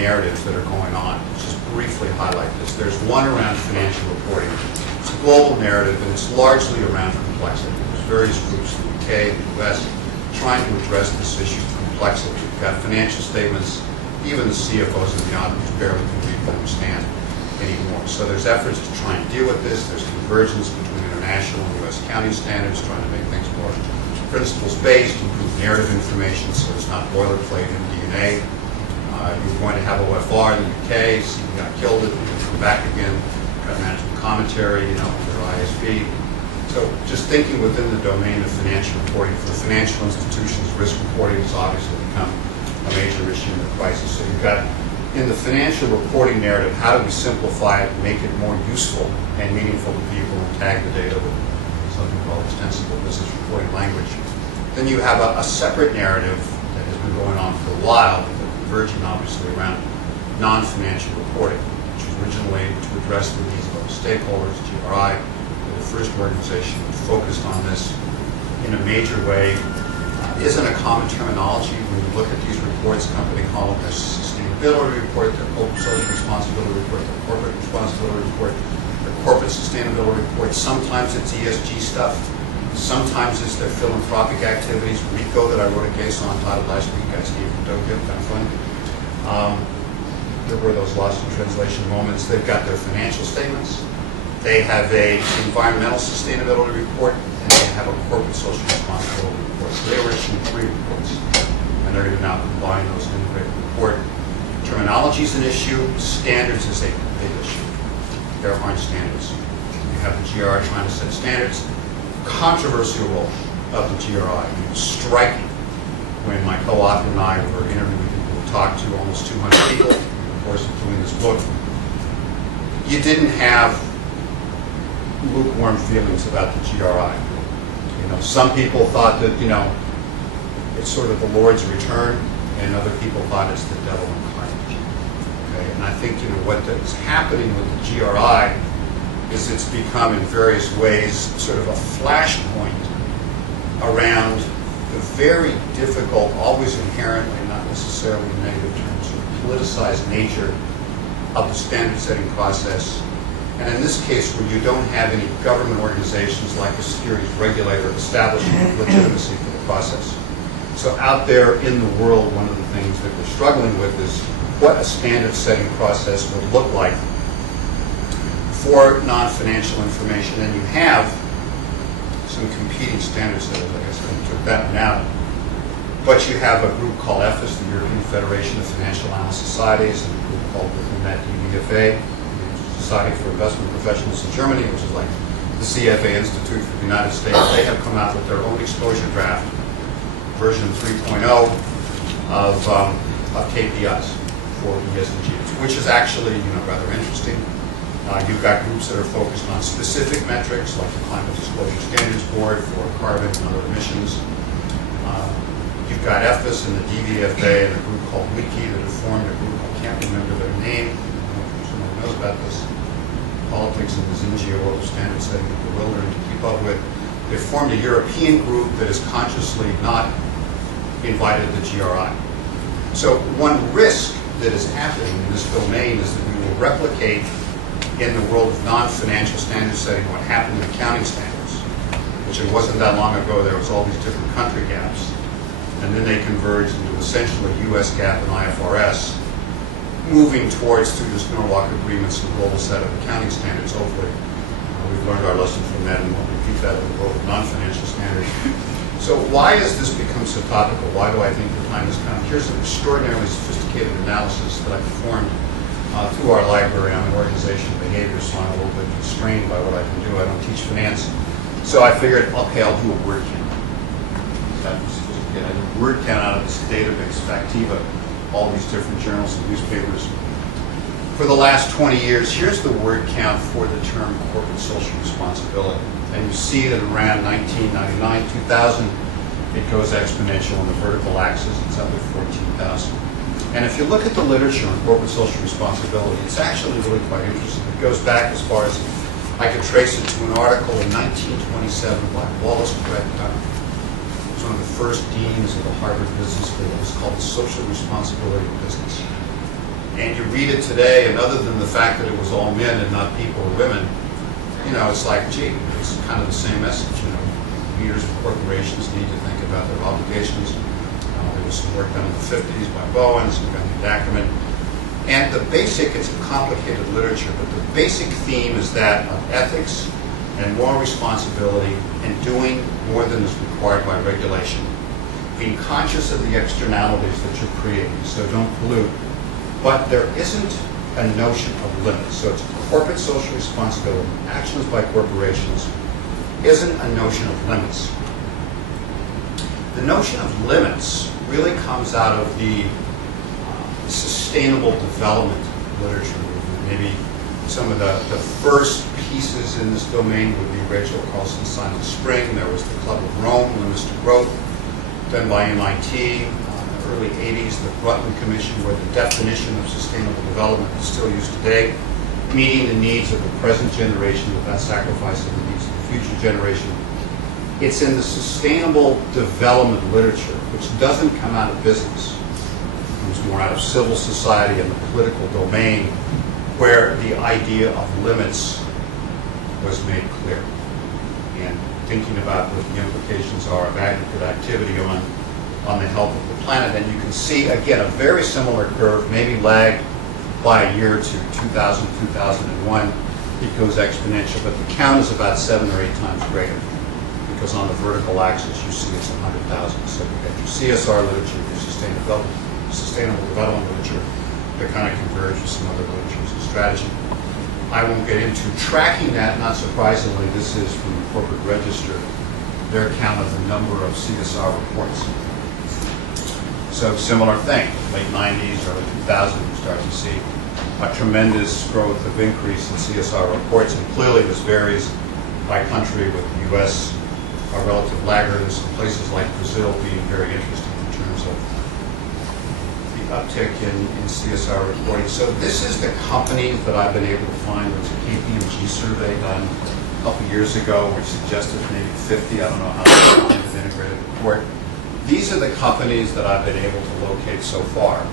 narratives that are going on. Just briefly highlight this. There's one around financial reporting. It's a global narrative, and it's largely around complexity. There's various groups in the UK, the US, trying to address this issue of complexity. You've got financial statements, even the CFOs and the auditors barely can read and understand anymore. So there's efforts to try and deal with this. There's convergence between international and US accounting standards, trying to make things more principles-based, improve narrative information so it's not boilerplate in DNA. You're going to have OFR in the UK, see we got killed, it can come back again, got management commentary, you know, their ISB. So just thinking within the domain of financial reporting, for financial institutions, risk reporting has obviously become a major issue in the crisis. So you've got, in the financial reporting narrative, how do we simplify it, make it more useful and meaningful to people, and tag the data with something called extensible business reporting language. Then you have a separate narrative that has been going on for a while, converging obviously around non-financial reporting, which was originally to address the needs of stakeholders. GRI, the first organization focused on this in a major way. Isn't a common terminology when you look at these reports. Company call them their sustainability report, their social responsibility report, their corporate responsibility report, their corporate sustainability report. Sometimes it's ESG stuff. Sometimes it's their philanthropic activities. RICO that I wrote a case on, titled last week, I Steve from Tokyo, kind of fun. There were those lost in translation moments. They've got their financial statements. They have a environmental sustainability report, and they have a corporate social responsibility report. So they were issuing 3 reports, and they're going to now combine those in an integrated report. Terminology is an issue. Standards is a big issue. There aren't standards. You have the GRI trying to set standards. Controversial role of the GRI. It was striking when my co-author and I were interviewing people who talked to almost 200 people in the course of doing this book. You didn't have lukewarm feelings about the GRI. You know, some people thought that, you know, it's sort of the Lord's return, and other people thought it's the devil incarnate. Okay, and I think, you know, what is happening with the GRI is it's become in various ways sort of a flashpoint around the very difficult, always inherently, not necessarily in negative terms, sort of politicized nature of the standard setting process. And in this case, where you don't have any government organizations like a securities regulator establishing legitimacy for the process. So out there in the world, one of the things that we're struggling with is what a standard setting process would look like for non-financial information. And you have some competing standards that, I guess I took that one out. But you have a group called EFIS, the European Federation of Financial Analyst Societies, and a group called within that EVFA, the Society for Investment Professionals in Germany, which is like the CFA Institute for the United States. They have come out with their own exposure draft, version 3.0 of KPIs for ESGs, which is actually, you know, rather interesting. You've got groups that are focused on specific metrics, like the Climate Disclosure Standards Board for carbon and other emissions. You've got EFIS and the DVFA and a group called WIKI that have formed a group, I can't remember their name, I don't know if someone knows about this. Politics in this NGO world of standard setting is bewildering to keep up with. They formed a European group that is consciously not invited to the GRI. So one risk that is happening in this domain is that we will replicate in the world of non-financial standard setting what happened in accounting standards, which it wasn't that long ago. There was all these different country gaps, and then they converged into essentially US GAAP and IFRS, moving towards, through this Norwalk agreements, a global set of accounting standards, hopefully. We've learned our lesson from that, and we'll repeat that in the world of non-financial standards. So why has this become so topical? Why do I think the time has come? Here's an extraordinarily sophisticated analysis that I performed through our library. I'm an organizational behavior, so I'm a little bit constrained by what I can do. I don't teach finance. So I figured, okay, I'll do a word count. I did a word count out of this database, Factiva, all these different journals and newspapers. For the last 20 years, here's the word count for the term corporate social responsibility. And you see that around 1999, 2000, it goes exponential on the vertical axis. It's up at 14,000. And if you look at the literature on corporate social responsibility, it's actually really quite interesting. It goes back as far as I could trace it to an article in 1927 by Wallace Brett Dunn. He was one of the first deans of the Harvard Business School. It was called The Social Responsibility of Business. and you read it today, and other than the fact that it was all men and not people or women, you know, it's like, gee, it's kind of the same message. You know, leaders of corporations need to think about their obligations. There was some work done in the 50s by Bowen, some guy named Ackerman. And the basic, it's a complicated literature, but the basic theme is that of ethics and moral responsibility and doing more than is required by regulation. Being conscious of the externalities that you're creating, so don't pollute. But there isn't a notion of limits. So it's corporate social responsibility, actions by corporations, isn't a notion of limits. The notion of limits really comes out of the sustainable development literature movement. Maybe some of the first pieces in this domain would be Rachel Carlson Simon Spring. There was the Club of Rome, Limits to Growth, done by MIT. Early 80s, the Rutland Commission, where the definition of sustainable development is still used today, meeting the needs of the present generation without sacrificing the needs of the future generation. It's in the sustainable development literature, which doesn't come out of business. It comes more out of civil society and the political domain, where the idea of limits was made clear. And thinking about what the implications are of aggregate activity on the health of the planet. And you can see, again, a very similar curve, maybe lagged by a year or two, 2000, 2001. It goes exponential, but the count is about 7 or 8 times greater, because on the vertical axis you see it's 100,000. So you get your CSR literature, your sustainable development literature that kind of converge with some other literatures and strategy. I won't get into tracking that. Not surprisingly, this is from the Corporate Register, their count of the number of CSR reports. So similar thing, late 90s, early 2000s, you start to see a tremendous growth of increase in CSR reports, and clearly this varies by country, with the U.S. a relative laggard, and some places like Brazil being very interesting in terms of the uptick in CSR reporting. So this is the company that I've been able to find. There's a KPMG survey done a couple years ago, which suggested maybe 50, I don't know how many, an integrated report. These are the companies that I've been able to locate so far.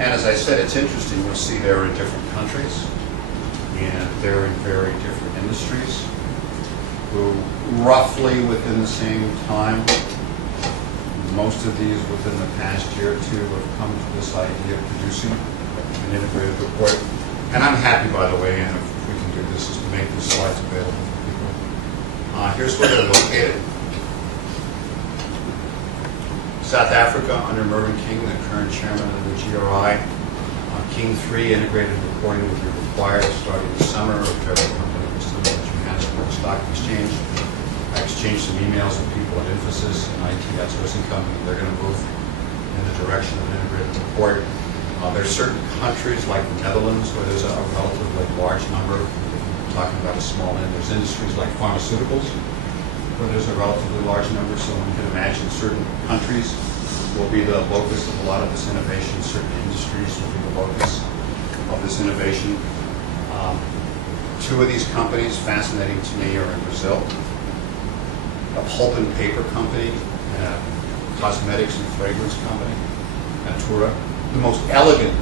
And as I said, it's interesting. You'll see they're in different countries, and they're in very different industries, who roughly within the same time, most of these within the past year or two, have come to this idea of producing an integrated report. And I'm happy, by the way, and if we can do this, is to make these slides available for people. Here's where they're located. South Africa, under Mervyn King, the current chairman of the GRI. King 3 integrated reporting will be required starting this summer. A federal company was still at Johannesburg Stock Exchange. I exchanged some emails with people at Infosys, an IT outsourcing company. They're going to move in the direction of an integrated report. There's certain countries like the Netherlands where there's a relatively large number. We're talking about a small end. There's industries like pharmaceuticals, where there's a relatively large number, so one can imagine certain countries will be the locus of a lot of this innovation, certain industries will be the locus of this innovation. Two of these companies, fascinating to me, are in Brazil. A pulp and paper company, and a cosmetics and fragrance company, Natura. The most elegant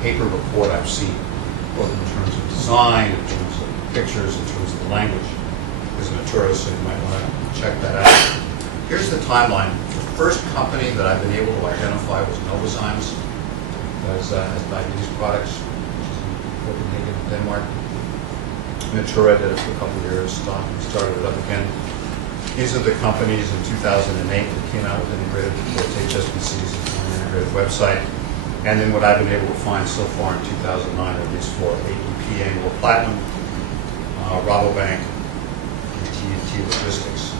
paper report I've seen, both in terms of design, in terms of pictures, in terms of the language, is Natura, so you might want to check that out. Here's the timeline. The first company that I've been able to identify was Novozymes, has diabetes products, which is in Copenhagen, Denmark. Natura did it for a couple of years, stopped and started it up again. These are the companies in 2008 that came out with integrated reports. HSBC's an integrated website. And then what I've been able to find so far in 2009 are these 4: AEP Anglo Platinum, Rabobank, and T&T Logistics.